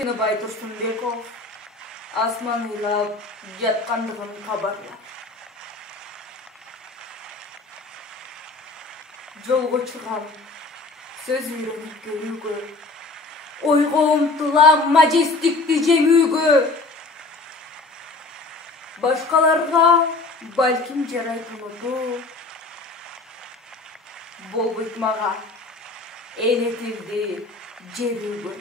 Кенебай Турсунбеков асман ыйлап жаткандыгын кабарлар. Жолго чыгам, сөз үйрөнүп көрүүгө, ойго умтулам мажестикти жеңүүгө. Башкаларга балким жарайт унутуу, болбойт мага эне тилди жерүүгө.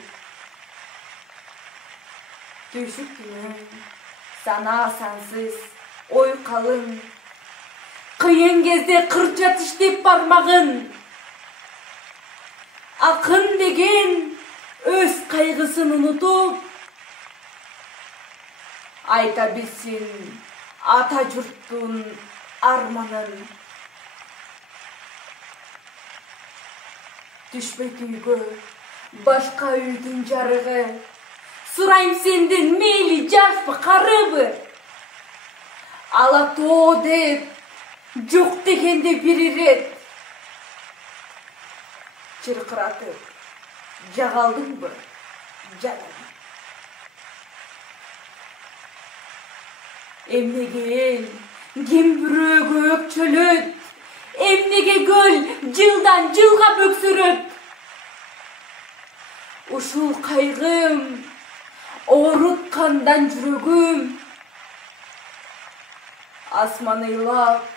Төшүк түнүн санаа сансыз, ой калың, кыйын кезде кырча тиштеп бармагын. Акын деген өз кайгысын унутуп, айта билсин ата журттун арманын. Түшпөйт үйгө башка үйдүн жарыгы, сурайм сенден мейли жашпы карыбы. Ала тоо деп жок дегенде бир ирет чыркыратып жагалдыңбы жаным? Эмнеге эл ким бирөөгө өкчөлөт, эмнеге көл жылдан жылга бөксөрөт? Ушул кайгым ооруткандан жүрөгүм асман ыйлап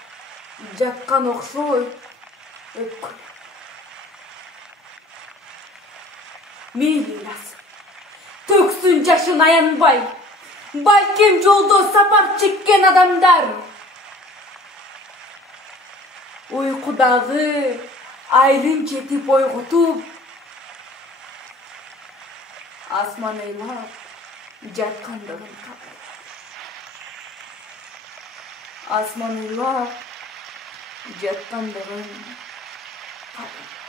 жаткан окшойт өткөн. Мейли ыйласын, төксүн жашын аянбай, балким жолдо сапар чеккен адамдар. Уйкудагы айрын жетип ойготуп, асман ыйлап жаткандыгын кабарлар. Асман ыйлап жаткандыгын кабарлар.